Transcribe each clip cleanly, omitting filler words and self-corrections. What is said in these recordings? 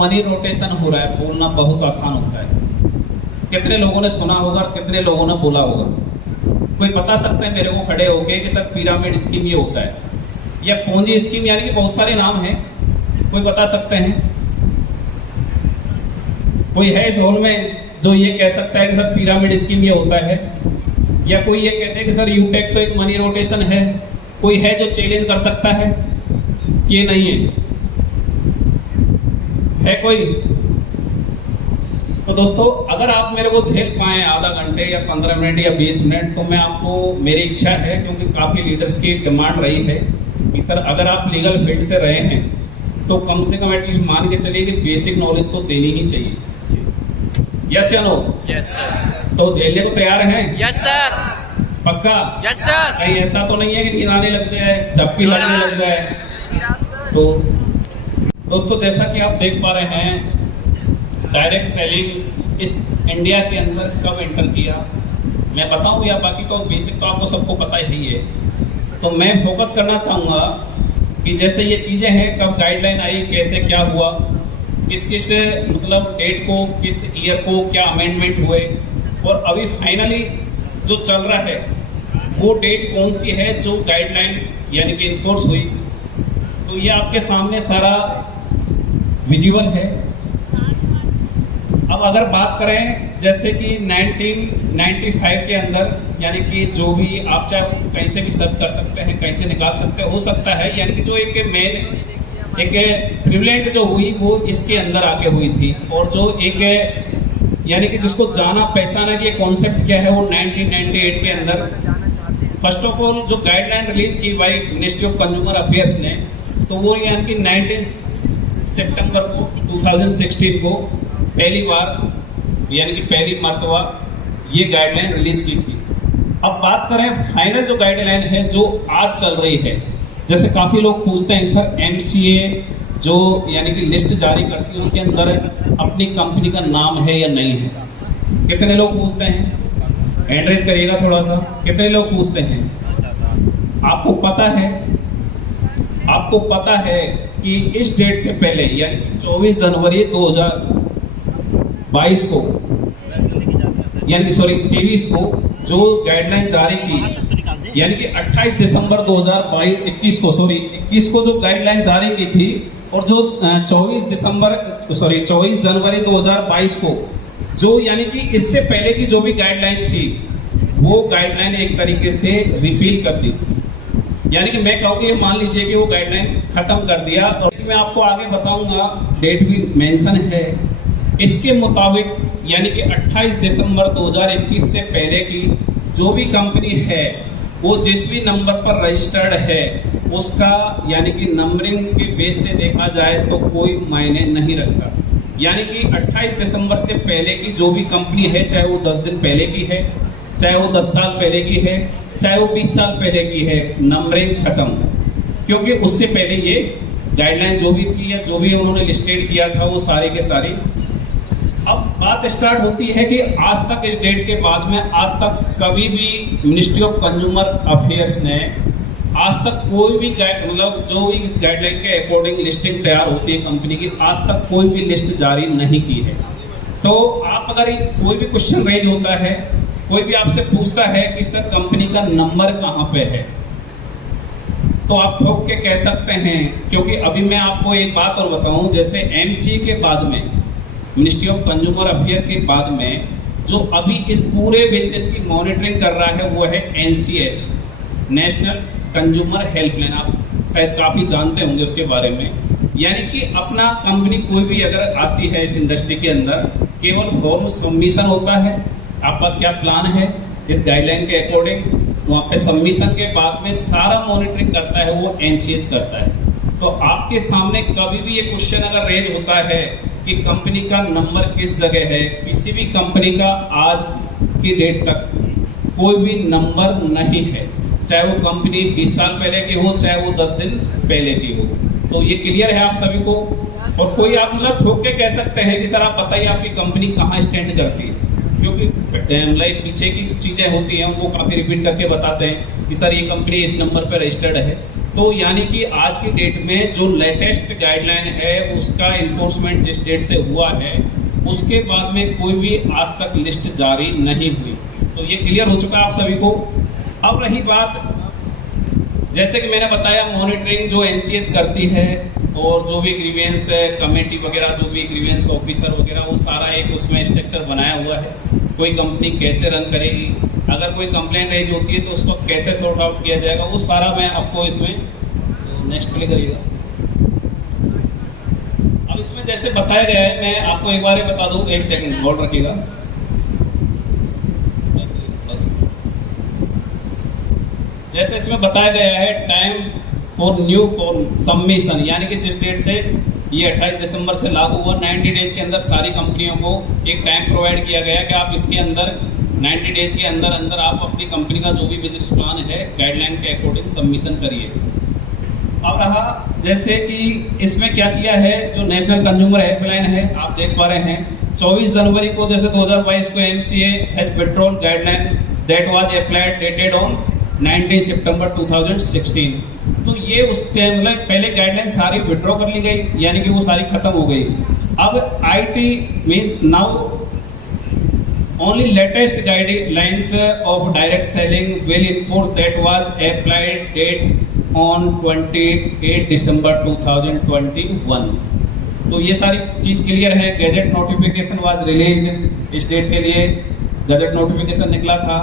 Money rotation हो रहा है, बोलना बहुत आसान होता है। कितने लोगों ने सुना होगा, कितने लोगों ने बोला होगा। कोई बता सकते हैं मेरे को खड़े होके कि सर पिरामिड स्कीम ये होता है, या पोंजी स्कीम, यानी कि बहुत सारे नाम हैं, कोई बता सकते हैं? कोई है इस हॉल में जो ये कह सकता है कि सर पिरामिड स्कीम ये होता है? या कोई ये कहते हैं कि सर यूटेक तो एक मनी रोटेशन है? कोई है जो चैलेंज कर सकता है कि ये नहीं है कोई? तो दोस्तों, अगर आप मेरे को झेल पाए आधा घंटे या 15 मिनट या 20 मिनट, तो मैं आपको, मेरी इच्छा है, क्योंकि काफी लीडर्स की डिमांड रही है कि सर अगर आप लीगल फील्ड से रहे हैं तो कम से कम एटलीस्ट मान के चलिए कि बेसिक नॉलेज तो देनी ही चाहिए। यस या नो? Yes sir. तो झेलने को तैयार हैं? Yes sir. पक्का? Yes sir. कहीं ऐसा तो नहीं है कि नींद आने लग जाए, झपकी लगने लग जाए? तो दोस्तों, जैसा कि आप देख पा रहे हैं, डायरेक्ट सेलिंग इस इंडिया के अंदर कब एंटर किया, मैं बताऊं या बाकी तो बेसिक तो आपको सबको पता ही है। तो मैं फोकस करना चाहूंगा कि जैसे ये चीजें हैं, कब गाइडलाइन आई, कैसे क्या हुआ, किस किस मतलब डेट को, किस ईयर को क्या अमेंडमेंट हुए, और अभी फाइनली जो चल रहा है वो डेट कौन सी है जो गाइडलाइन यानी कि इन्फोर्स हुई। तो ये आपके सामने सारा विजुअल है। अब अगर बात करें जैसे कि 1995 के अंदर, यानी कि जो भी आप चाहे कहीं से भी सर्च कर सकते हैं, कहीं से निकाल सकते हो सकता है, यानी कि जो एक मेन एक प्रिविलेंट जो हुई वो इसके अंदर आके हुई थी, और जो एक यानी कि जिसको जाना पहचाना कि ये कॉन्सेप्ट क्या है, वो 1998 के अंदर फर्स्ट ऑफ ऑल जो गाइडलाइन रिलीज की by ministry of consumer affairs ने, तो वो यानी कि 19 सितंबर को 2016 को पहली बार यानी कि पहली मर्तबा ये गाइडलाइन रिलीज की थी। अब बात करें फाइनल जो गाइडलाइन है जो आज चल रही है, जैसे काफी लोग पूछते हैं सर एमसीए जो यानी कि लिस्ट जारी करती है उसके अंदर अपनी कंपनी का नाम है या नहीं है? कितने लोग पूछते हैं? हैंड रेज करिएगा थोड़ा सा। कितने लोग पूछते हैं? आपको पता है कि इस डेट से पहले यानी कि 24 जनवरी 2022 को यानी कि 23 को जो गाइडलाइन जारी की, यानी कि 28 दिसंबर 2021 को जो गाइडलाइन जारी की थी, और जो 24 जनवरी 2022 को जो यानी कि इससे पहले की जो भी गाइडलाइन थी वो गाइडलाइन एक तरीके से रिपील कर दी। यानी कि मैं कहूँगी मान लीजिए कि वो गाइडलाइन खत्म कर दिया। और मैं आपको आगे बताऊंगा, डेट भी मेंशन है इसके मुताबिक, यानी कि 28 दिसंबर 2021 से पहले की जो भी कंपनी है वो जिस भी नंबर पर रजिस्टर्ड है उसका यानी कि नंबरिंग के बेस से देखा जाए तो कोई मायने नहीं रखता। यानी कि 28 दिसंबर से पहले की जो भी कंपनी है, चाहे वो 10 दिन पहले की है, चाहे वो 10 साल पहले की है, चाहे वो 20 साल पहले की है, नंबरिंग खत्म। क्योंकि उससे पहले ये गाइडलाइन जो भी थी या जो भी उन्होंने लिस्टेड किया था वो सारी के सारी। अब बात स्टार्ट होती है कि आज तक इस डेट के बाद में आज तक कभी भी मिनिस्ट्री ऑफ कंज्यूमर अफेयर्स ने आज तक कोई भी मतलब जो भी इस गाइडलाइन के अकॉर्डिंग लिस्टिंग तैयार होती है कंपनी की, आज तक कोई भी लिस्ट जारी नहीं की है। तो आप अगर कोई भी क्वेश्चन रेज होता है, कोई भी आपसे पूछता है कि सर कंपनी का नंबर कहाँ पे है, तो आप ठोक के कह सकते हैं। क्योंकि अभी मैं आपको एक बात और बताऊं, जैसे एमसी के बाद में मिनिस्ट्री ऑफ कंज्यूमर अफेयर के बाद में जो अभी इस पूरे बिजनेस की मॉनिटरिंग कर रहा है वो है एनसीएच, नेशनल कंज्यूमर हेल्पलाइन। आप शायद काफी जानते होंगे उसके बारे में। यानी कि अपना कंपनी कोई भी अगर आती है इस इंडस्ट्री के अंदर, केवल फॉर्म सबमिशन होता है, आपका क्या प्लान है इस गाइडलाइन के अकॉर्डिंग, वहाँ पे सबमिशन के बाद में सारा मॉनिटरिंग करता है वो एनसीएच करता है। तो आपके सामने कभी भी ये क्वेश्चन अगर रेज होता है कि कंपनी का नंबर किस जगह है, किसी भी कंपनी का आज की डेट तक कोई भी नंबर नहीं है, चाहे वो कंपनी 20 साल पहले की हो, चाहे वो 10 दिन पहले की हो। तो ये क्लियर है आप सभी को? और कोई आप मतलब ठोक के कह सकते हैं कि सर आप बताइए आपकी कंपनी कहाँ स्टैंड करती है? क्योंकि लाइक पीछे की जो चीजें होती हैं वो काफी रिपीट करके बताते हैं कि सर ये कंपनी इस नंबर पर रजिस्टर्ड है, तो यानी कि आज की डेट में जो लेटेस्ट गाइडलाइन है उसका इन्फोर्समेंट जिस डेट से हुआ है उसके बाद में कोई भी आज तक लिस्ट जारी नहीं हुई। तो ये क्लियर हो चुका है आप सभी को। अब रही बात, जैसे कि मैंने बताया, मॉनिटरिंग जो एनसीएच करती है और जो भी ग्रीवेंस कमेटी वगैरह, जो भी ग्रीवेंस ऑफिसर वगैरह, वो सारा एक उसमें स्ट्रक्चर बनाया हुआ है। कोई कंपनी कैसे रन करेगी, अगर कोई कंप्लेन रेज होती है तो उसको कैसे सॉर्ट आउट किया जाएगा, वो सारा मैं आपको इसमें, तो नेक्स्ट क्लिक करिएगा। अब इसमें जैसे बताया गया है, मैं आपको एक बार बता दूं, एक सेकंड होल्ड रखिएगा। जैसे इसमें बताया गया है टाइम फॉर न्यू सबमिशन, यानी कि जिस डेट से ये 28 दिसंबर से लागू हुआ, 90 डेज के अंदर सारी कंपनियों को एक टाइम प्रोवाइड किया गया कि आप इसके अंदर 90 डेज के अंदर अंदर आप अपनी कंपनी का जो भी बिजनेस प्लान है गाइडलाइन के अकॉर्डिंग सबमिशन करिए। अब रहा जैसे कि इसमें क्या किया है, जो नेशनल कंज्यूमर हेल्पलाइन है आप देख पा रहे हैं, 24 जनवरी को जैसे 2022 को MCA has withdrawn guideline that was applied dated on 19 सितंबर 2016। तो ये उसके मतलब पहले गाइडलाइन सारी विड्रॉ कर ली गई, यानी कि वो सारी खत्म हो गई। अब IT means now only latest guidelines of direct selling will enforce that was applied date on 28 December 2021। तो ये सारी चीज क्लियर है। गैजेट नोटिफिकेशन वाज रिलीज्ड, इस डेट के लिए गैजेट नोटिफिकेशन निकला था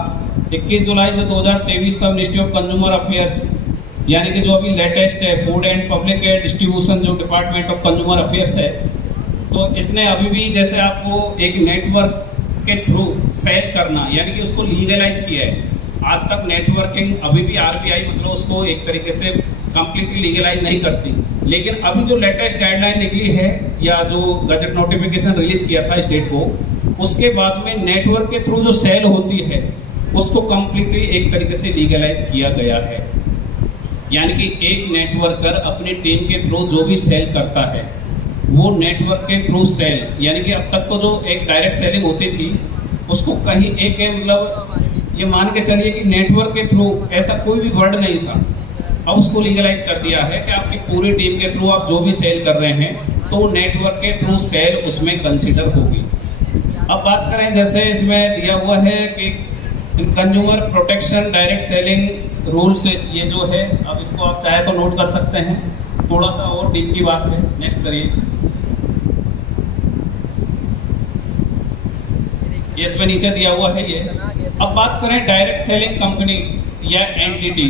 21 जुलाई 2023 का मिनिस्ट्री ऑफ कंज्यूमर अफेयर्स, यानी कि जो अभी लेटेस्ट है फूड एंड पब्लिक डिस्ट्रीब्यूशन जो डिपार्टमेंट ऑफ कंज्यूमर अफेयर्स है, तो इसने अभी भी जैसे आपको एक नेटवर्क के थ्रू सेल करना, यानी कि उसको लीगलाइज किया है। आज तक नेटवर्किंग अभी भी आरबीआई मतलब उसको एक तरीके से कंप्लीटली लीगलाइज नहीं करती, लेकिन अभी जो लेटेस्ट गाइडलाइन निकली है या जो गजट नोटिफिकेशन रिलीज किया था इस डेट को, उसके बाद में नेटवर्क के थ्रू जो सेल होती है उसको कंप्लीटली एक तरीके से लीगलाइज किया गया है। यानी कि एक नेटवर्कर अपनी टीम के थ्रू जो भी सेल करता है वो नेटवर्क के थ्रू सेल, यानी कि अब तक तो जो एक डायरेक्ट सेलिंग होती थी उसको कहीं एक मतलब ये मान के चलिए कि नेटवर्क के थ्रू ऐसा कोई भी वर्ड नहीं था। अब उसको लीगलाइज कर दिया है कि आपकी पूरी टीम के थ्रू आप जो भी सेल कर रहे हैं तो नेटवर्क के थ्रू सेल उसमें कंसिडर होगी। अब बात करें जैसे इसमें दिया हुआ है कि consumer protection direct selling rules, ये जो है अब इसको आप चाहे तो नोट कर सकते हैं, थोड़ा सा और डीप की बात है। नेक्स्ट करिए। ये इसमें नीचे दिया हुआ है ये। अब बात करें डायरेक्ट सेलिंग कंपनी या एंटिटी,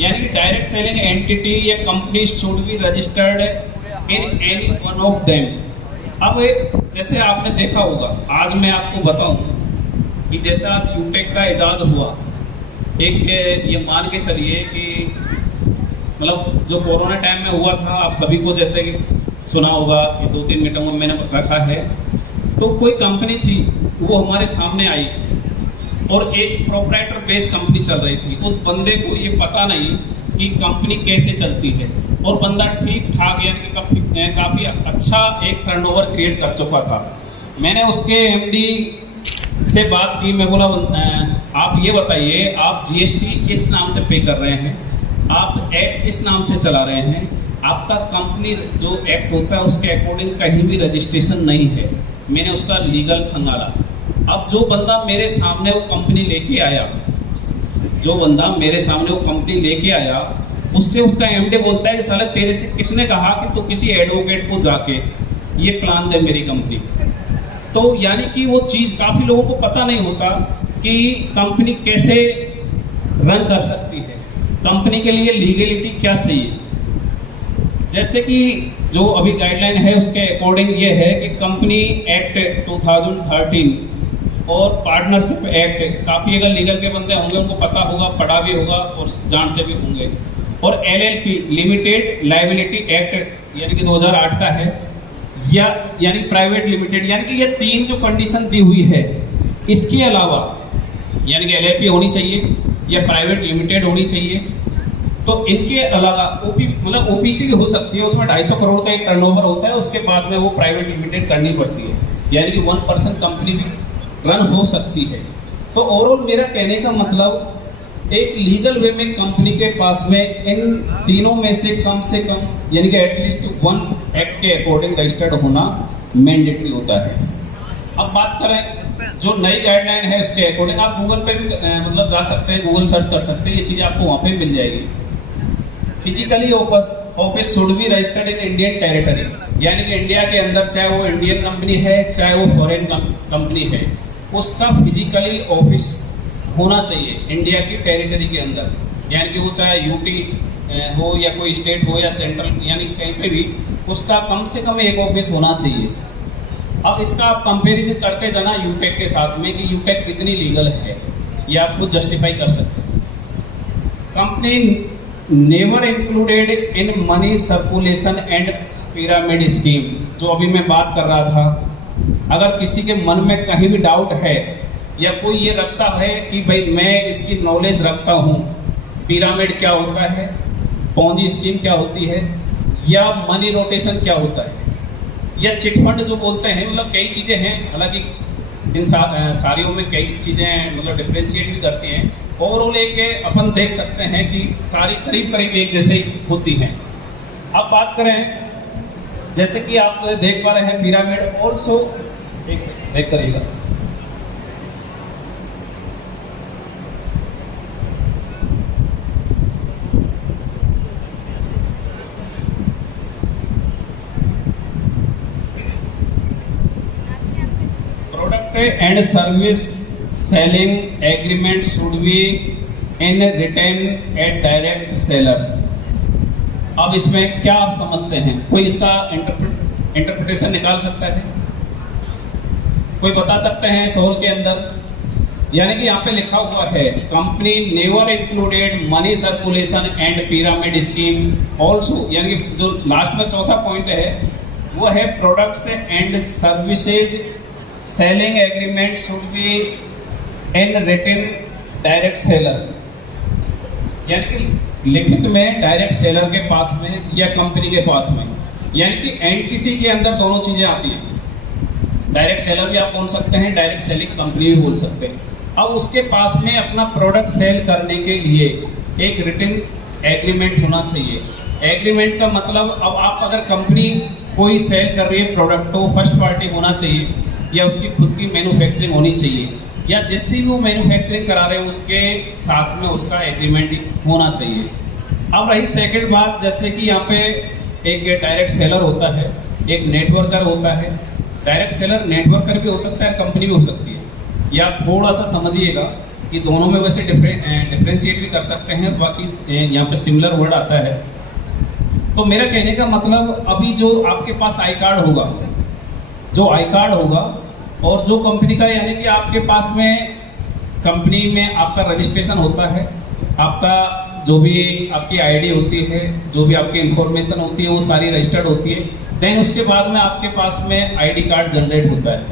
यानी कि डायरेक्ट सेलिंग एंटिटी या company should be registered in any one of them. अब जैसे आपने देखा होगा, आज मैं आपको बताऊं कि जैसा आज यूटेक का इजाद हुआ, एक ये मान के चलिए कि मतलब जो कोरोना टाइम में हुआ था, आप सभी को जैसे कि सुना होगा कि 2-3 मीटिंगों में मैंने रखा है, तो कोई कंपनी थी वो हमारे सामने आई और एक प्रोप्राइटर बेस्ड कंपनी चल रही थी। उस बंदे को ये पता नहीं कि कंपनी कैसे चलती है और बंदा ठीक ठाक यानी कि काफी अच्छा एक टर्नओवर क्रिएट कर चुका था। मैंने उसके एमडी से बात की, मैं बोला आप ये बताइए आप जीएसटी किस नाम से पे कर रहे हैं, आप एक्ट किस नाम से चला रहे हैं, आपका कंपनी जो एक्ट होता है उसके अकॉर्डिंग कहीं भी रजिस्ट्रेशन नहीं है। मैंने उसका लीगल खंगाला। अब जो बंदा मेरे सामने वो कंपनी लेके आया, जो बंदा मेरे सामने वो कंपनी लेके आया, उससे उसका एमडी बोलता है कि साले तेरे से किसने कहा कि तू किसी एडवोकेट को जाके ये प्लान दे मेरी कंपनी। तो यानी कि वो चीज काफी लोगों को पता नहीं होता कि कंपनी कैसे रन कर सकती है, कंपनी के लिए लीगलिटी क्या चाहिए। जैसे कि जो अभी गाइडलाइन है उसके अकॉर्डिंग ये है कि कंपनी एक्ट 2013 और पार्टनरशिप एक्ट, काफी अगर लीगल के बंदे होंगे उनको पता होगा, पढ़ा भी होगा और जानते भी होंगे, और एलएलपी लिमिटेड लायबिलिटी एक्ट यानी कि 2008 का है, या यानी प्राइवेट लिमिटेड, यानी कि ये 3 जो कंडीशन दी हुई है, इसके अलावा यानी कि एलएलपी होनी चाहिए या प्राइवेट लिमिटेड होनी चाहिए। तो इनके अलावा मतलब ओपीसी भी हो सकती है, उसमें 250 करोड़ का एक टर्नओवर होता है, उसके बाद में वो प्राइवेट लिमिटेड करनी पड़ती है, यानी कि 1% कंपनी भी रन हो सकती है। तो ओवरऑल मेरा कहने का मतलब एक लीगल वे में कंपनी के पास में इन तीनों में से कम यानी कि एटलीस्ट वन एक्ट के अकॉर्डिंग रजिस्टर्ड होना मैंडेटरी होता है। अब बात करें जो नई गाइडलाइन है उसके अकॉर्डिंग आप गूगल पे भी मतलब जा सकते हैं, गूगल सर्च कर सकते हैं, ये चीजें आपको वहां पे मिल जाएगी। Physically office should be registered in Indian territory, यानी कि इंडिया के अंदर चाहे वो इंडियन कंपनी है चाहे वो फॉरेन कंपनी है, उसका फिजिकली ऑफिस होना चाहिए इंडिया की टेरिटरी के अंदर, यानी कि वो चाहे यूटी हो या कोई स्टेट हो या सेंट्रल, यानी कहीं पे भी उसका कम से कम एक ऑफिस होना चाहिए। अब इसका आप कंपेरिजन करके जाना यूटेक के साथ में कि यूटेक कितनी लीगल है, ये आप खुद जस्टिफाई कर सकते हैं। Company never included in money circulation and pyramid scheme, जो अभी मैं बात कर रहा था। अगर किसी के मन में कहीं भी डाउट है या कोई ये रखता है कि भाई मैं इसकी नॉलेज रखता हूं, पिरामिड क्या होता है, पॉन्जी स्कीम क्या होती है, या मनी रोटेशन क्या होता है, या चिटफंड जो बोलते हैं, मतलब कई चीजें हैं, हालांकि इन सारियों में कई चीजें मतलब डिफ्रेंशिएट भी करती हैं। ओवरऑल एक अपन देख सकते हैं कि सारी करीब करीब एक जैसे ही होती हैं। अब बात करें जैसे कि आप देख पा रहे हैं पिरामिड ऑल्सो, एक सेकंड देख करिएगा, and service selling agreement should be in return at direct sellers. अब इसमें क्या आप समझते हैं, कोई इसका इंटरप्रिटेशन निकाल सकता है, कोई बता सकते हैं सोल के अंदर? यानी कि यहाँ पे लिखा हुआ है company never included money circulation and pyramid scheme also, यानी कि जो लास्ट में चौथा पॉइंट है वो है products and services selling agreement should be in written direct seller, यानी कि लिखित में डायरेक्ट सेलर के पास में या कंपनी के पास में, यानी कि एंटिटी के अंदर दोनों चीजें आती हैं। डायरेक्ट सेलर भी आप बोल सकते हैं, डायरेक्ट सेलिंग कंपनी भी बोल सकते हैं। अब उसके पास में अपना प्रोडक्ट सेल करने के लिए एक रिटन एग्रीमेंट होना चाहिए। एग्रीमेंट का मतलब, अब आप अगर कंपनी कोई सेल कर रही है प्रोडक्ट तो फर्स्ट पार्टी होना चाहिए या उसकी खुद की मैन्युफैक्चरिंग होनी चाहिए, या जिससे भी वो मैन्युफैक्चरिंग करा रहे हैं उसके साथ में उसका एग्रीमेंट होना चाहिए। अब रही सेकंड बात, जैसे कि यहाँ पे एक डायरेक्ट सेलर होता है, एक नेटवर्कर होता है। डायरेक्ट सेलर नेटवर्कर भी हो सकता है, कंपनी भी हो सकती है, या थोड़ा सा समझिएगा कि दोनों में वैसे डिफ्रेंशिएट भी कर सकते हैं, बाकी यहाँ पे सिमिलर वर्ड आता है। तो मेरा कहने का मतलब, अभी जो आपके पास आई कार्ड होगा, जो आई कार्ड होगा और जो कंपनी का, यानी कि आपके पास में कंपनी में आपका रजिस्ट्रेशन होता है, आपका जो भी आपकी आईडी होती है, जो भी आपकी इंफॉर्मेशन होती है वो सारी रजिस्टर्ड होती है। देन उसके बाद में आपके पास में आईडी कार्ड जनरेट होता है।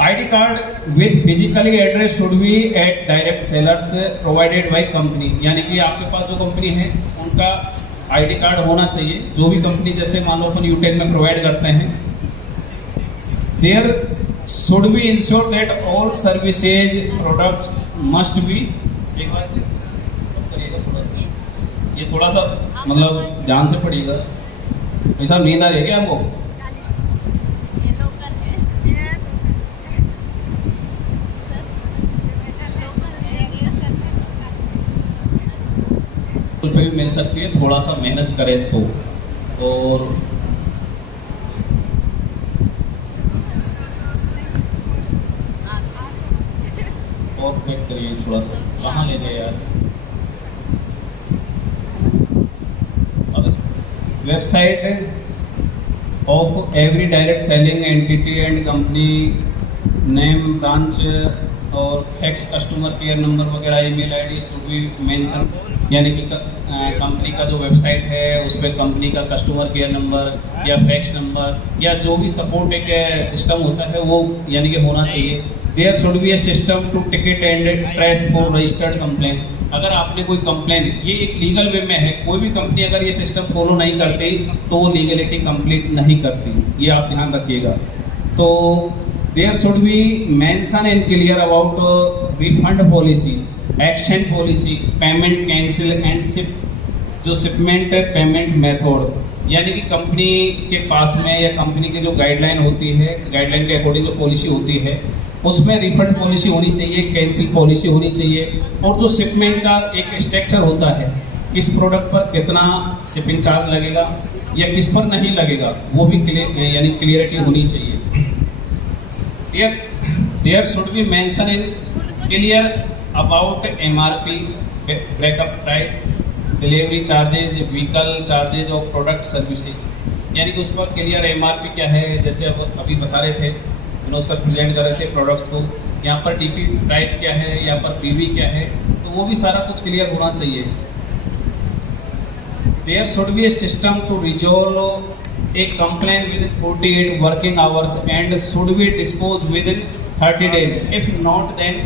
ID card with physically address should be at direct sellers provided by company, यानी कि आपके पास जो कंपनी है उनका आईडी कार्ड होना चाहिए, जो भी कंपनी, जैसे मान लो अपन यूटेक में प्रोवाइड करते हैं। There should be ensured that all services products must be, एक बार से ये थोड़ा सा मतलब ध्यान से पढ़िएगा। ऐसा नींद आ रही है क्या आपको? पे भी मिल सकती है, थोड़ा सा मेहनत करें तो। और चेक करिए थोड़ा सा, कहाँ ले गए यार? Website of every direct selling entity and company name, branch और फैक्स, कस्टमर केयर नंबर वगैरह, email ID should be mention, यानी कि कंपनी का जो वेबसाइट है उस पर कंपनी का कस्टमर केयर नंबर या फैक्स नंबर या जो भी सपोर्ट एक सिस्टम होता है वो यानी कि होना चाहिए। There should be a system to ticket and trace for registered complain. अगर आपने कोई कंप्लेन, ये एक लीगल वे में है, कोई भी कंपनी अगर ये सिस्टम फॉलो नहीं करती तो वो लीगलिटी कंप्लीट नहीं करती, ये आप ध्यान रखिएगा। तो there should be mention and clear about refund policy, exchange policy, payment cancel and ship, जो शिपमेंट पेमेंट मेथड, यानी कि कंपनी के पास में या कंपनी की जो गाइडलाइन होती है, गाइडलाइन के अकॉर्डिंग जो पॉलिसी होती है उसमें रिफंड पॉलिसी होनी चाहिए, कैंसिल पॉलिसी होनी चाहिए, और जो शिपमेंट का एक स्ट्रक्चर होता है, किस प्रोडक्ट पर कितना शिपिंग चार्ज लगेगा या किस पर नहीं लगेगा, वो भी यानी क्लियरिटी होनी चाहिए। There should be mention in clear about MRP, breakup price, delivery charges, vehicle charges और प्रोडक्ट सर्विसेज, यानी कि उस पर क्लियर MRP क्या है, जैसे अब अभी बता रहे थे विनोद सर, प्रेजेंट कर रहे थे प्रोडक्ट्स को, यहाँ पर TP प्राइस क्या है, यहाँ पर PV क्या है, तो वो भी सारा कुछ क्लियर होना चाहिए। There should be a system to resolve a complaint within 48 working hours and should be disposed within 30 days. If not, then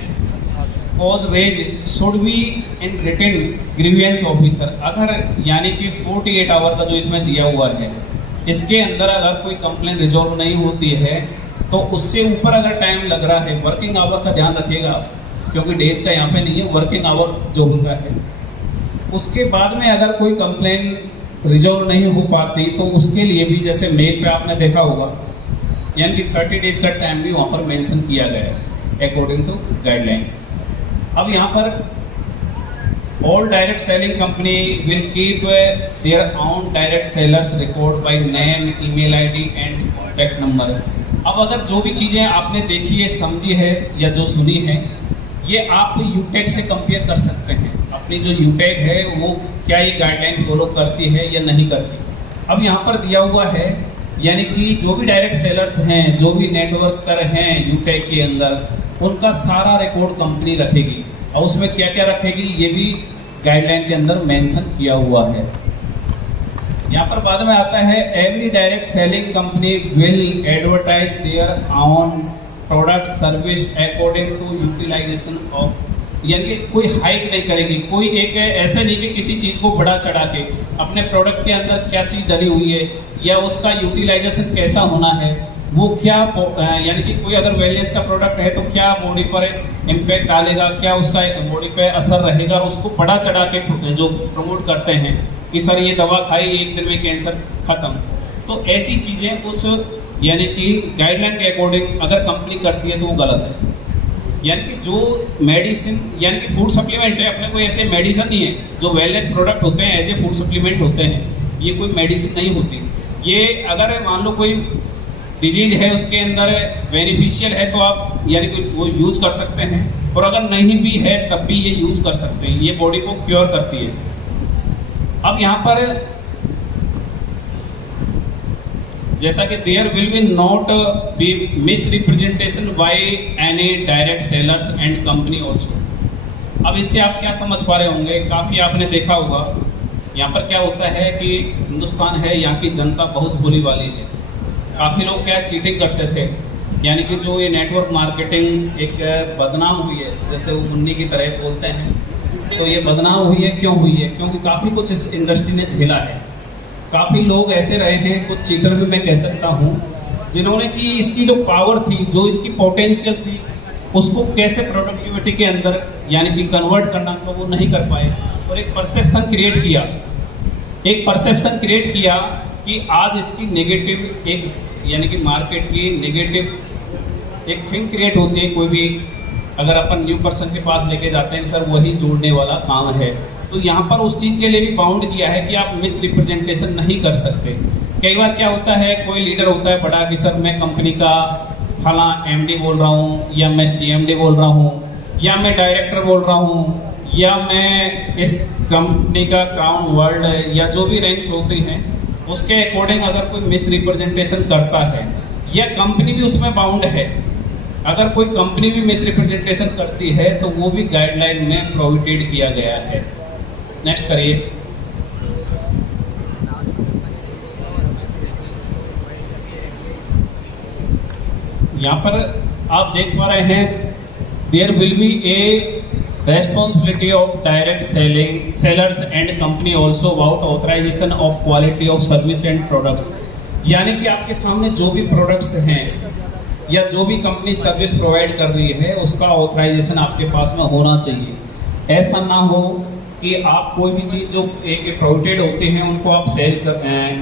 cause raised should be in written grievance officer. अगर यानी कि 48 आवर का जो इसमें दिया हुआ है, इसके अंदर अगर कोई कंप्लेंट रिजॉल्व नहीं होती है तो उससे ऊपर अगर टाइम लग रहा है, वर्किंग आवर का ध्यान रखिएगा क्योंकि डेज का यहाँ पे नहीं है, वर्किंग आवर जो होता है, उसके बाद में अगर कोई कंप्लेन रिजॉल्व नहीं हो पाती तो उसके लिए भी जैसे मेल पे आपने देखा होगा, यानी कि 30 डेज का टाइम भी वहां पर मेंशन किया गया है अकॉर्डिंग टू गाइडलाइन। अब यहाँ पर all direct selling company will keep their on direct sellers record by name, email ID and contact number. अब अगर जो भी चीजें आपने देखी है, समझी है या जो सुनी है, ये आप यूटेक से कंपेयर कर सकते हैं। अपनी जो यूटेक है वो क्या ये गाइडलाइन फॉलो करती है या नहीं करती। अब यहाँ पर दिया हुआ है, यानी कि जो भी डायरेक्ट सेलर्स हैं, जो भी नेटवर्कर हैं यूटेक के अंदर, उनका सारा रिकॉर्ड कंपनी रखेगी और उसमें क्या क्या रखेगी ये भी गाइडलाइन के अंदर मेंशन किया हुआ है। यहाँ पर बाद में आता है every direct selling company will advertise their on product service according to utilization of, यानी कि कोई हाइक नहीं करेगी, कोई एक ऐसे नहीं कि किसी चीज को बढ़ा चढ़ा के अपने प्रोडक्ट के अंदर क्या चीज डली हुई है या उसका यूटिलाइजेशन कैसा होना है, वो क्या यानी कि कोई अगर वेलनेस का प्रोडक्ट है तो क्या बॉडी पर इम्पैक्ट डालेगा, क्या उसका बॉडी पे असर रहेगा, उसको बढ़ा चढ़ा के जो प्रमोट करते हैं कि सर ये दवा खाई 1 दिन में कैंसर खत्म, तो ऐसी चीजें उस यानी कि गाइडलाइन के अकॉर्डिंग अगर कंपनी करती है तो वो गलत है। यानी कि जो मेडिसिन यानी कि फूड सप्लीमेंट है, अपने कोई ऐसे मेडिसिन नहीं है, जो वेलनेस प्रोडक्ट होते हैं एज ए फूड सप्लीमेंट होते हैं, ये कोई मेडिसिन नहीं होती। ये अगर मान लो कोई डिजीज है उसके अंदर बेनिफिशियल है तो आप यानी कि वो यूज कर सकते हैं, और अगर नहीं भी है तब भी ये यूज कर सकते हैं, ये बॉडी को क्योर करती है। अब यहाँ पर जैसा कि there will be not be misrepresentation by any direct sellers and company also. अब इससे आप क्या समझ पा रहे होंगे, काफी आपने देखा होगा यहाँ पर क्या होता है कि हिंदुस्तान है, यहाँ की जनता बहुत भोली वाली है। काफी लोग क्या चीटिंग करते थे, यानी कि जो ये नेटवर्क मार्केटिंग एक बदनाम हुई है, जैसे वो मुन्नी की तरह बोलते हैं, तो ये बदनाम हुई है। क्यों हुई है? क्योंकि काफी कुछ इस इंडस्ट्री ने झेला है। काफी लोग ऐसे रहे हैं, कुछ चीटर भी मैं कह सकता हूँ, जिन्होंने कि इसकी जो पावर थी, जो इसकी पोटेंशियल थी, उसको कैसे प्रोडक्टिविटी के अंदर यानी कि कन्वर्ट करना था वो नहीं कर पाए, और एक परसेप्शन क्रिएट किया कि आज इसकी नेगेटिव एक यानी कि मार्केट की नेगेटिव एक थिंग क्रिएट होती है। कोई भी अगर अपन न्यू पर्सन के पास लेके जाते हैं सर वही जोड़ने वाला काम है, तो यहाँ पर उस चीज के लिए भी बाउंड किया है कि आप मिस रिप्रेजेंटेशन नहीं कर सकते। कई बार क्या होता है, कोई लीडर होता है बड़ा कि सर मैं कंपनी का फला MD बोल रहा हूँ, या मैं CMD बोल रहा हूँ, या मैं डायरेक्टर बोल रहा हूँ, या मैं इस कंपनी का क्राउन वर्ल्ड या जो भी रैंक्स होती हैं उसके अकॉर्डिंग अगर कोई मिस रिप्रेजेंटेशन करता है या कंपनी भी उसमें बाउंड है, अगर कोई कंपनी भी मिस रिप्रेजेंटेशन करती है तो वो भी गाइडलाइन में प्रोहिबिटेड किया गया है। नेक्स्ट करिए। यहाँ पर आप देख पा रहे हैं there will be a responsibility of direct sellers and company also about authorization of quality of service and products। यानी कि आपके सामने जो भी प्रोडक्ट्स हैं या जो भी कंपनी सर्विस प्रोवाइड कर रही है उसका ऑथराइजेशन आपके पास में होना चाहिए। ऐसा ना हो कि आप कोई भी चीज जो एक प्रोडक्टेड होते हैं उनको आप सेल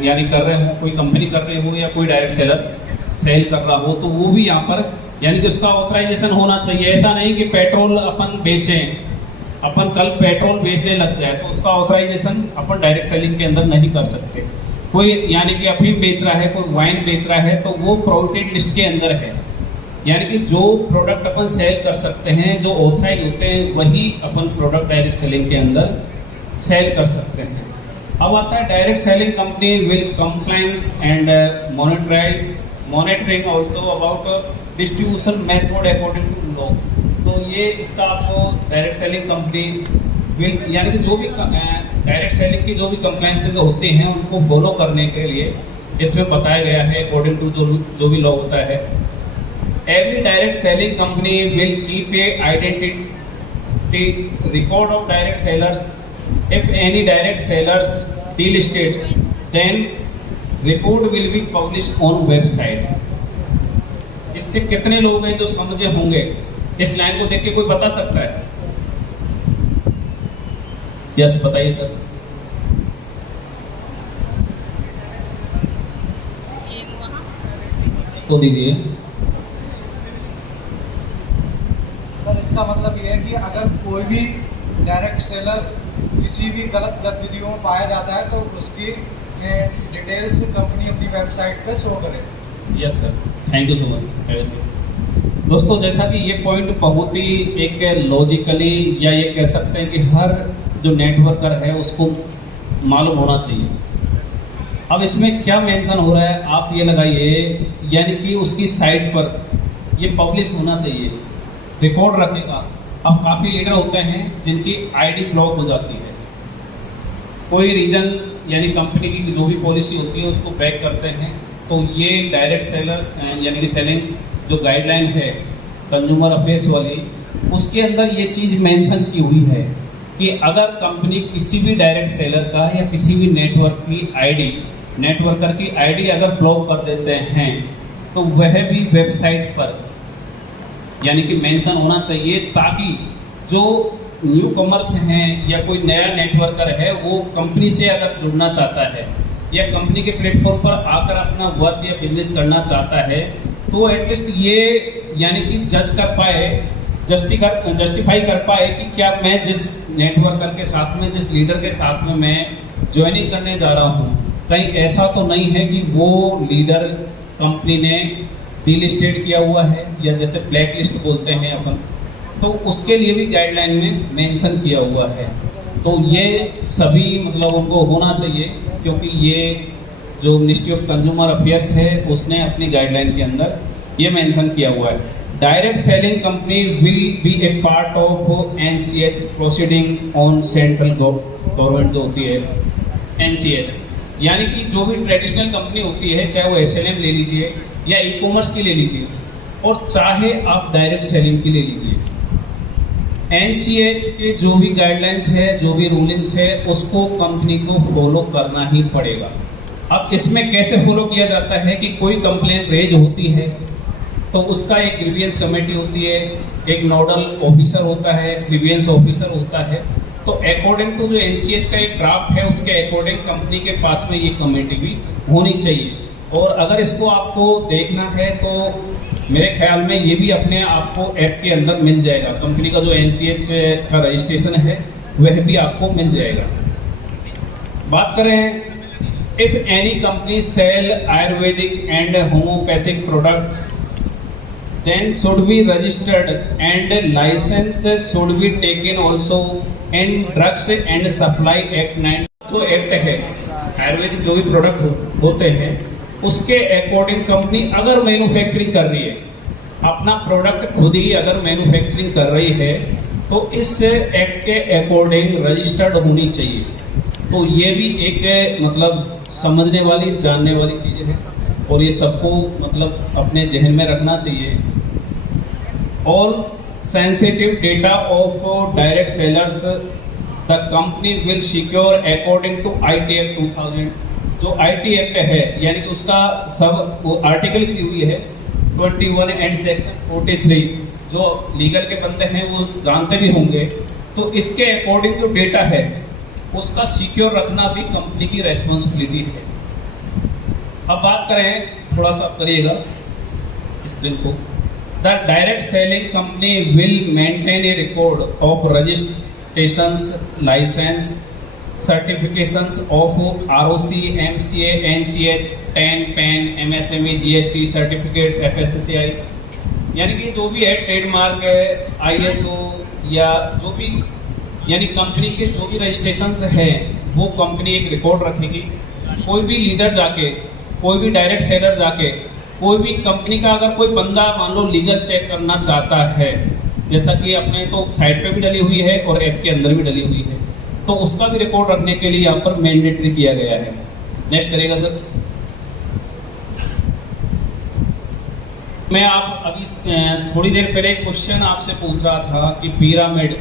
यानी कर रहे हो, कोई कंपनी कर रही हो या कोई डायरेक्ट सेलर सेल कर रहा हो, तो वो भी यहाँ पर यानी कि उसका ऑथराइजेशन होना चाहिए। ऐसा नहीं कि पेट्रोल अपन बेचें, अपन कल पेट्रोल बेचने लग जाए तो उसका ऑथराइजेशन अपन डायरेक्ट सेलिंग के अंदर नहीं कर सकते। कोई यानी कि अफीम बेच रहा है, कोई वाइन बेच रहा है, तो वो प्रोडक्टेड लिस्ट के अंदर है। यानी कि जो प्रोडक्ट अपन सेल कर सकते हैं, जो ऑथराइज होते हैं, वही अपन प्रोडक्ट डायरेक्ट सेलिंग के अंदर सेल कर सकते हैं। अब आता है direct selling company will compliance and monitoring also about distribution method according to law. तो ये इसका आपको डायरेक्ट सेलिंग कंपनी विल यानी कि जो भी डायरेक्ट सेलिंग की जो भी कंप्लायंसेज होते हैं उनको फॉलो करने के लिए इसमें बताया गया है अकॉर्डिंग टू जो भी लॉ होता है। Every direct selling company will keep a identity record of direct sellers. If any direct sellers delisted, then report will be published on website. इससे कितने लोग हैं जो समझे होंगे? इस लाइन को देख के कोई बता सकता है? यस, बताइए सर। तो दीजिए। सर इसका मतलब ये है कि अगर कोई भी डायरेक्ट सेलर किसी भी गलत गतिविधियों में पाया जाता है तो उसकी डिटेल्स कंपनी अपनी वेबसाइट पे शो करे। Yes sir, thank you so much. दोस्तों, जैसा कि ये पॉइंट बहुत ही एक लॉजिकली या ये कह सकते हैं कि हर जो नेटवर्कर है उसको मालूम होना चाहिए। अब इसमें क्या मेंशन हो रहा है आप ये लगाइए, यानी कि उसकी साइट पर ये पब्लिश होना चाहिए, रिकॉर्ड रखेगा। अब काफी लीडर होते हैं जिनकी आईडी ब्लॉक हो जाती है, कोई रीजन यानी कंपनी की जो भी पॉलिसी होती है उसको बैक करते हैं। तो ये डायरेक्ट सेलर यानी कि सेलिंग जो गाइडलाइन है कंज्यूमर अफेयर्स वाली, उसके अंदर ये चीज मेंशन की हुई है कि अगर कंपनी किसी भी डायरेक्ट सेलर का या किसी भी नेटवर्कर की आईडी अगर ब्लॉक कर देते हैं तो वह भी वेबसाइट पर यानी कि मेंशन होना चाहिए, ताकि जो न्यू कमर्स हैं या कोई नया नेटवर्कर है वो कंपनी से अगर जुड़ना चाहता है या कंपनी के प्लेटफॉर्म पर आकर अपना वर्क या बिजनेस करना चाहता है तो एटलीस्ट ये यानी कि जज कर पाए, जस्टिफाई कर पाए कि क्या मैं जिस नेटवर्कर के साथ में, जिस लीडर के साथ में मैं ज्वाइनिंग करने जा रहा हूँ, कहीं ऐसा तो नहीं है कि वो लीडर कंपनी ने डीलिस्टेड किया हुआ है या जैसे ब्लैक लिस्ट बोलते हैं अपन, तो उसके लिए भी गाइडलाइन में मेंशन किया हुआ है। तो ये सभी मतलब उनको होना चाहिए, क्योंकि ये जो मिनिस्ट्री ऑफ कंज्यूमर अफेयर्स है उसने अपनी गाइडलाइन के अंदर ये मेंशन किया हुआ है। Direct selling company will be A part of NCH proceeding on central government जो होती है एनसीएच, यानी कि जो भी ट्रेडिशनल कंपनी होती है, चाहे वो एसएलएम ले लीजिए या ई कॉमर्स की ले लीजिए और चाहे आप डायरेक्ट सेलिंग की ले लीजिए, एनसीएच के जो भी गाइडलाइंस है, जो भी रूलिंग्स है, उसको कंपनी को फॉलो करना ही पड़ेगा। अब इसमें कैसे फॉलो किया जाता है कि कोई कंप्लेंट रेज होती है तो उसका एक ग्रीवियंस कमेटी होती है, एक नोडल ऑफिसर होता है, ग्रीवियंस ऑफिसर होता है। तो अकॉर्डिंग टू जो एनसीएच का एक ड्राफ्ट है उसके अकॉर्डिंग कंपनी के पास में ये कमेटी भी होनी चाहिए। और अगर इसको आपको देखना है तो मेरे ख्याल में ये भी अपने आपको ऐप के अंदर मिल जाएगा, कंपनी का जो एनसीएच का रजिस्ट्रेशन है वह भी आपको मिल जाएगा। बात करें, if any company sell ayurvedic and homeopathic product then should be registered and license should be taken also in drugs and supply act 9 जो एक्ट है आयुर्वेदिक जो भी प्रोडक्ट होते हैं उसके अकॉर्डिंग कंपनी अगर मैन्युफैक्चरिंग कर रही है, अपना प्रोडक्ट खुद ही अगर मैन्युफैक्चरिंग कर रही है तो इस एक्ट के अकॉर्डिंग रजिस्टर्ड होनी चाहिए। तो ये भी एक मतलब समझने वाली, जानने वाली चीजें हैं और ये सबको मतलब अपने जहन में रखना चाहिए। All sensitive data of direct sellers the company will secure according to IT act 2000। जो आईटी एक्ट है यानी कि उसका सब वो आर्टिकल की हुई है 21 एंड सेक्शन 43, जो लीगल के बंदे हैं वो जानते भी होंगे। तो इसके अकॉर्डिंग जो डेटा है उसका सिक्योर रखना भी कंपनी की रेस्पॉन्सिबिलिटी है। अब बात करें, थोड़ा सा करिएगा स्क्रीन को। The direct selling company will maintain a record of registrations, licence, certifications of ROC, MCA, NCH, TAN, PAN, MSME, GST certificates, FSSAI, यानी कि जो भी है ट्रेडमार्क है, ISO या जो भी, यानी कंपनी के जो भी रजिस्ट्रेशंस है वो कंपनी एक रिकॉर्ड रखेगी। कोई भी लीडर जाके, कोई भी डायरेक्ट सेलर जाके, कोई भी कंपनी का अगर कोई बंदा मान लो लीगल चेक करना चाहता है, जैसा कि अपने तो साइट पे भी डली हुई है और ऐप के अंदर भी डली हुई है, तो उसका भी रिकॉर्ड रखने के लिए यहाँ पर मैंडेटरी किया गया है। नेक्स्ट करेगा सर। मैं आप अभी थोड़ी देर पहले एक क्वेश्चन आपसे पूछ रहा था कि पिरामिड